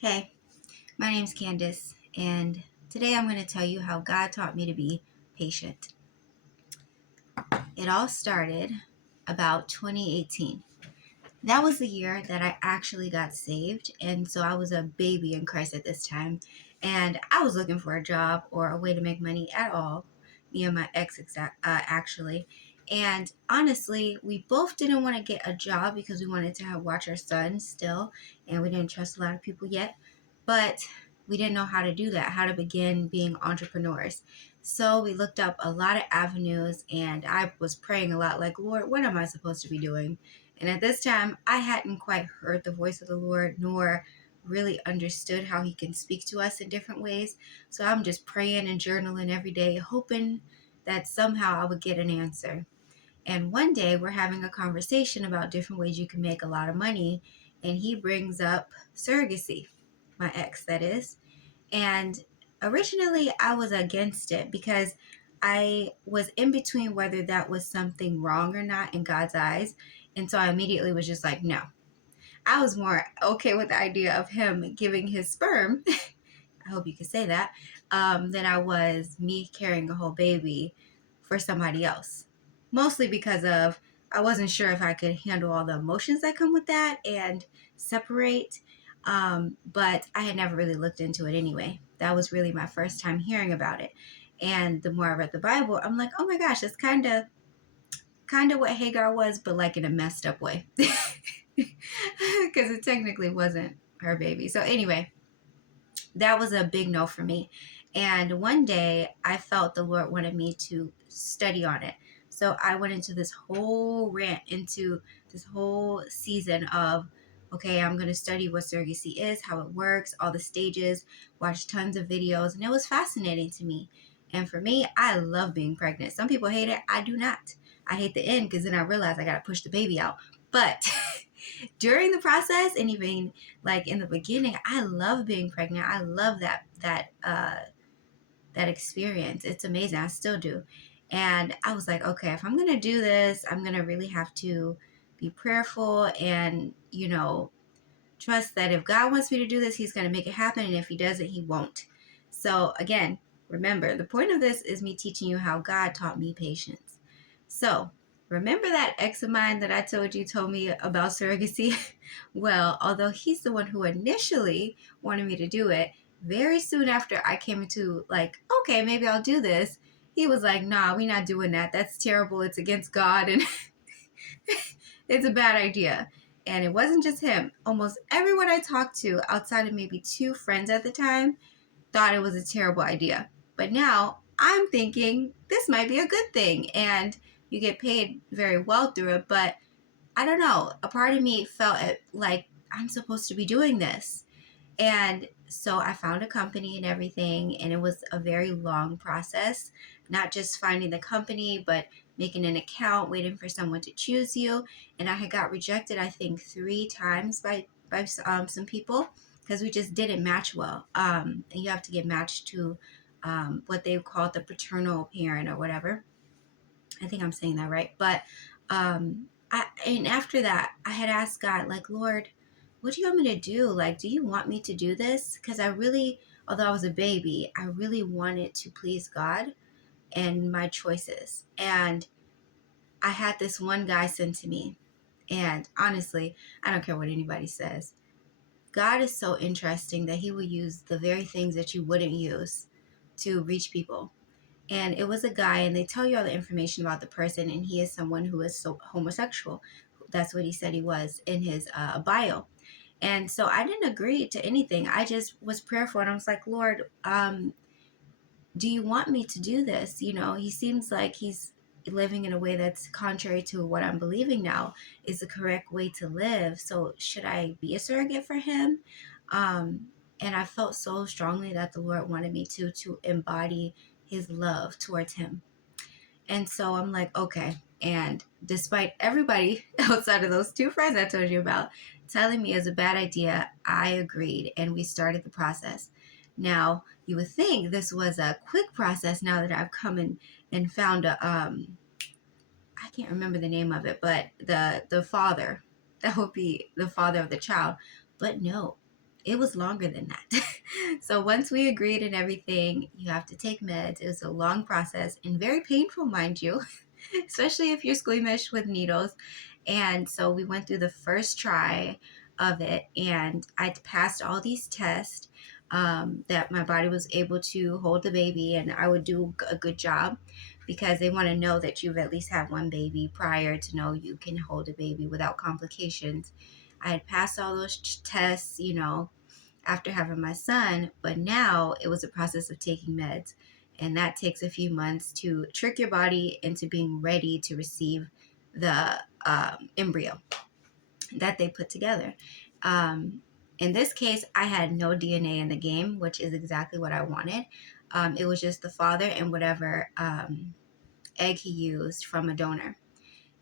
Hey, my name's Candace, and today I'm going to tell you how God taught me to be patient. It all started about 2018. That was the year that I actually got saved, and so I was a baby in Christ at this time, and I was looking for a job or a way to make money at all. Me and my ex, actually. And honestly, we both didn't want to get a job because we wanted to watch our son still, and we didn't trust a lot of people yet. But we didn't know how to do that, how to begin being entrepreneurs. So we looked up a lot of avenues, and I was praying a lot, like, Lord, what am I supposed to be doing? And at this time, I hadn't quite heard the voice of the Lord, nor really understood how He can speak to us in different ways. So I'm just praying and journaling every day, hoping that somehow I would get an answer. And one day we're having a conversation about different ways you can make a lot of money. And he brings up surrogacy, my ex, that is. And originally I was against it because I was in between whether that was something wrong or not in God's eyes. And so I immediately was just like, no. I was more okay with the idea of him giving his sperm. I hope you could say that, than I was me carrying a whole baby for somebody else. Mostly because of I wasn't sure if I could handle all the emotions that come with that and separate. But I had never really looked into it anyway. That was really my first time hearing about it. And the more I read the Bible, I'm like, oh my gosh, that's kind of what Hagar was, but like in a messed up way. Because it technically wasn't her baby. So anyway, that was a big no for me. And one day I felt the Lord wanted me to study on it. So I went into this whole rant, into this whole season of, okay, I'm going to study what surrogacy is, how it works, all the stages, watch tons of videos. And it was fascinating to me. And for me, I love being pregnant. Some people hate it. I do not. I hate the end because then I realize I got to push the baby out. But during the process and even like in the beginning, I love being pregnant. I love that experience. It's amazing. I still do. And I was like, okay, if I'm gonna do this, I'm gonna really have to be prayerful and trust that if God wants me to do this, He's gonna make it happen, and if He doesn't, He won't. So again, remember, the point of this is me teaching you how God taught me patience. So remember that ex of mine that I told me about surrogacy? Well, although he's the one who initially wanted me to do it, very soon after I came into like, okay, maybe I'll do this, he was like, nah, we're not doing that. That's terrible. It's against God and it's a bad idea. And it wasn't just him. Almost everyone I talked to, outside of maybe two friends at the time, thought it was a terrible idea. But now I'm thinking this might be a good thing and you get paid very well through it. But I don't know. A part of me felt like I'm supposed to be doing this. And so I found a company and everything, and it was a very long process, not just finding the company, but making an account, waiting for someone to choose you. And I had got rejected, I think, 3 times by some people because we just didn't match well. And you have to get matched to what they call the paternal parent or whatever. I think I'm saying that right. But and after that, I had asked God, like, Lord, what do you want me to do? Like, do you want me to do this? Because I really, although I was a baby, I really wanted to please God and my choices. And I had this one guy sent to me. And honestly, I don't care what anybody says. God is so interesting that He will use the very things that you wouldn't use to reach people. And it was a guy, and they tell you all the information about the person, and he is someone who is so homosexual. That's what he said he was in his bio. And so I didn't agree to anything. I just was prayerful, and I was like, Lord, do you want me to do this? He seems like he's living in a way that's contrary to what I'm believing now is the correct way to live. So should I be a surrogate for him? And I felt so strongly that the Lord wanted me to embody His love towards him. And so I'm like, okay. And despite everybody outside of those two friends I told you about telling me it was a bad idea, I agreed and we started the process. Now, you would think this was a quick process now that I've come in and found I can't remember the name of it, but the father, that would be the father of the child. But no, It was longer than that. So once we agreed and everything, you have to take meds. It was a long process and very painful, mind you, especially if you're squeamish with needles. And so we went through the first try of it, and I passed all these tests, that my body was able to hold the baby, and I would do a good job because they want to know that you've at least had one baby prior to know you can hold a baby without complications. I had passed all those tests, after having my son, but now it was a process of taking meds. And that takes a few months to trick your body into being ready to receive the embryo that they put together. Um, in this case, I had no DNA in the game, which is exactly what I wanted. It was just the father and whatever egg he used from a donor.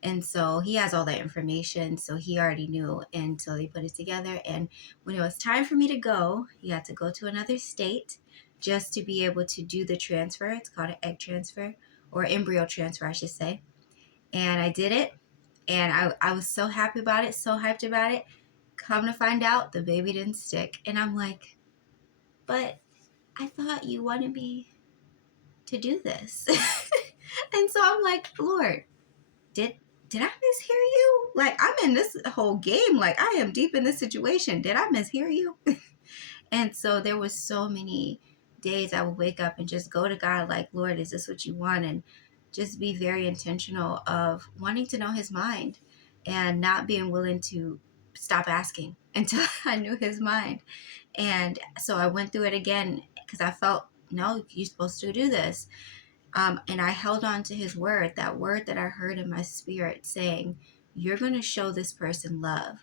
And so he has all that information. So he already knew. And so they put it together. And when it was time for me to go, he had to go to another state just to be able to do the transfer. It's called an egg transfer, or embryo transfer, I should say. And I did it. And I was so happy about it, so hyped about it. Come to find out, the baby didn't stick. And I'm like, but I thought you wanted me to do this. And so I'm like, Lord, did I mishear you? Like, I'm in this whole game. Like, I am deep in this situation. Did I mishear you? And so there was so many days I would wake up and just go to God like, Lord, is this what you want? And just be very intentional of wanting to know his mind and not being willing to stop asking until I knew his mind. And so I went through it again because I felt, no, you're supposed to do this. And I held on to his word, that word that I heard in my spirit saying, you're going to show this person love.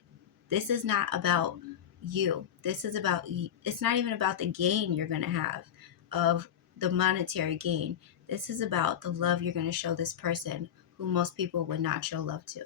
This is not about you. This is about, it's not even about the gain you're going to have of the monetary gain. This is about the love you're going to show this person who most people would not show love to.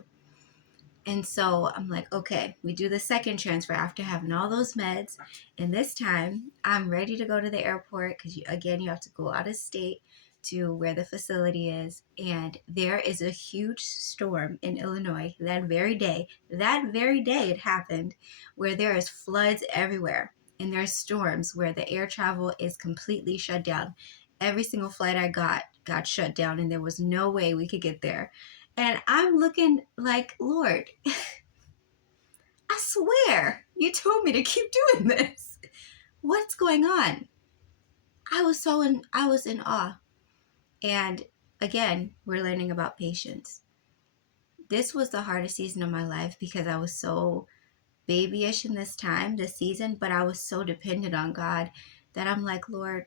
And so I'm like, okay, we do the second transfer after having all those meds. And this time I'm ready to go to the airport because, again, you have to go out of state to where the facility is. And there is a huge storm in Illinois that very day. That very day it happened, where there is floods everywhere. And there's storms where the air travel is completely shut down. Every single flight I got shut down, and there was no way we could get there. And I'm looking like, Lord, I swear you told me to keep doing this. What's going on? I was in awe. And again, we're learning about patience. This was the hardest season of my life because I was so babyish in this season, but I was so dependent on God that I'm like, Lord,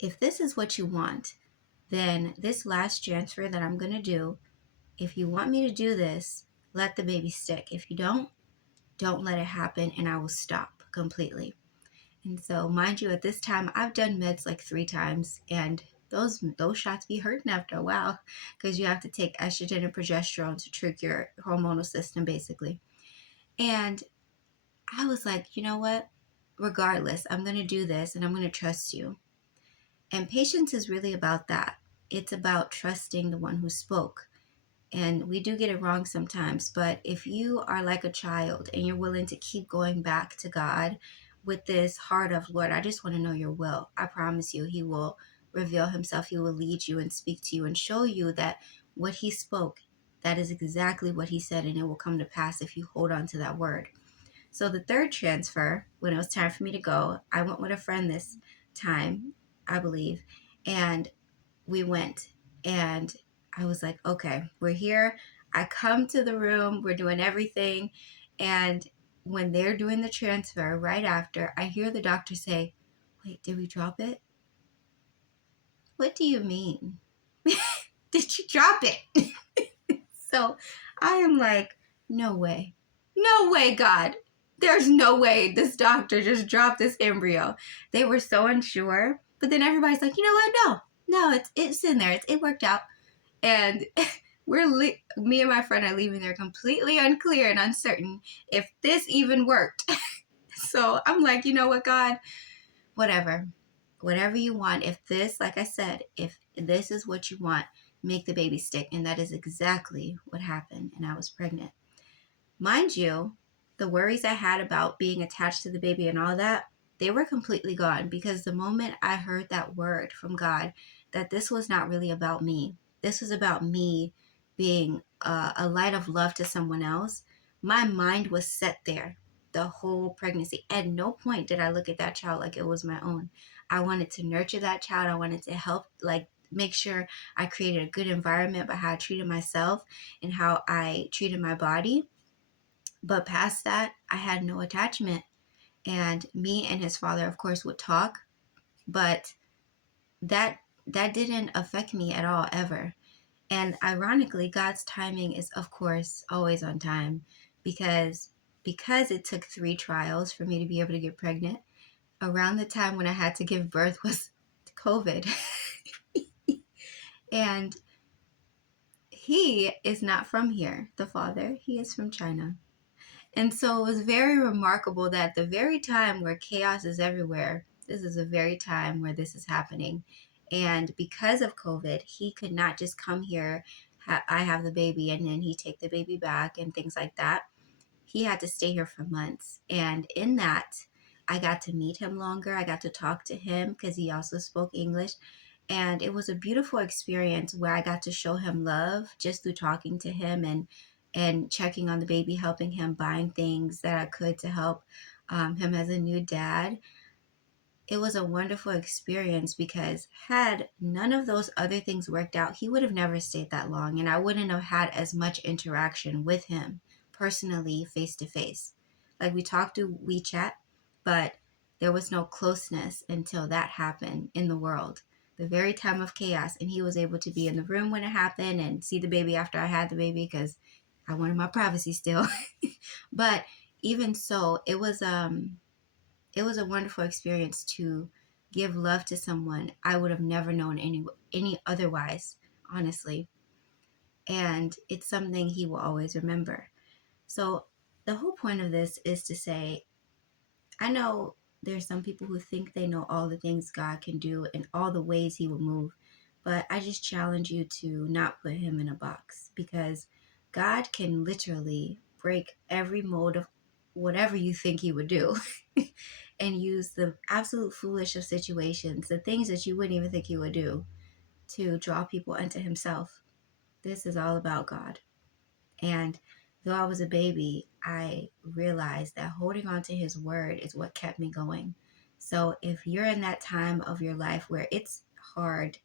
if this is what you want, then this last transfer that I'm going to do, if you want me to do this, let the baby stick. If you don't let it happen, and I will stop completely. And so, mind you, at this time, I've done meds like 3 times, and those shots be hurting after a while because you have to take estrogen and progesterone to trick your hormonal system, basically. And I was like, you know what? Regardless, I'm going to do this, and I'm going to trust you. And patience is really about that. It's about trusting the one who spoke. And we do get it wrong sometimes, but if you are like a child and you're willing to keep going back to God with this heart of, Lord, I just want to know your will, I promise you, he will reveal himself. He will lead you and speak to you and show you that what he spoke, that is exactly what he said, and it will come to pass if you hold on to that word. So the third transfer, when it was time for me to go, I went with a friend this time, I believe, and we went. And I was like, okay, we're here. I come to the room, we're doing everything. And when they're doing the transfer right after, I hear the doctor say, wait, did we drop it? What do you mean? Did you drop it? So I am like, no way. No way, God. There's no way this doctor just dropped this embryo. They were so unsure. But then everybody's like, you know what? No, it's in there. It worked out. And me and my friend are leaving there completely unclear and uncertain if this even worked. So I'm like, you know what, God, whatever you want. If this, like I said, if this is what you want, make the baby stick. And that is exactly what happened. And I was pregnant. Mind you, the worries I had about being attached to the baby and all that, they were completely gone, because the moment I heard that word from God that this was not really about me, this was about me being a light of love to someone else, my mind was set there the whole pregnancy. At no point did I look at that child like it was my own. I wanted to nurture that child. I wanted to help, like, make sure I created a good environment by how I treated myself and how I treated my body. But past that, I had no attachment. And me and his father, of course, would talk, but that that didn't affect me at all, ever. And ironically, God's timing is, of course, always on time, because it took 3 trials for me to be able to get pregnant. Around the time when I had to give birth was COVID. And he is not from here, the father. He is from China. And so it was very remarkable that the very time where chaos is everywhere, this is the very time where this is happening. And because of COVID, he could not just come here, I have the baby, and then he take the baby back and things like that. He had to stay here for months. And in that, I got to meet him longer. I got to talk to him because he also spoke English. And it was a beautiful experience where I got to show him love just through talking to him and checking on the baby, helping him, buying things that I could to help him as a new dad. It was a wonderful experience, because had none of those other things worked out, he would have never stayed that long, and I wouldn't have had as much interaction with him personally, face to face. Like, we talked through WeChat, but there was no closeness until that happened in the world. The very time of chaos, and he was able to be in the room when it happened and see the baby after I had the baby, because I wanted my privacy still. But even so, it was a wonderful experience to give love to someone I would have never known any otherwise, honestly. And it's something he will always remember. So the whole point of this is to say, I know there's some people who think they know all the things God can do and all the ways he will move, but I just challenge you to not put him in a box, because God can literally break every mold of whatever you think he would do and use the absolute foolish of situations, the things that you wouldn't even think he would do, to draw people unto himself. This is all about God. And though I was a baby, I realized that holding on to his word is what kept me going. So if you're in that time of your life where it's hard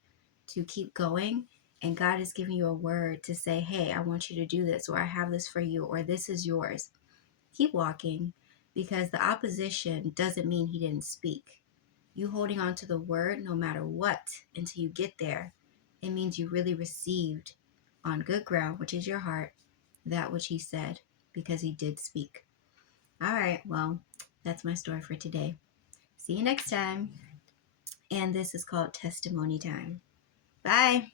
to keep going, and God is giving you a word to say, hey, I want you to do this, or I have this for you, or this is yours, keep walking, because the opposition doesn't mean he didn't speak. You holding on to the word no matter what until you get there, it means you really received on good ground, which is your heart, that which he said, because he did speak. All right, well, that's my story for today. See you next time. And this is called Testimony Time. Bye.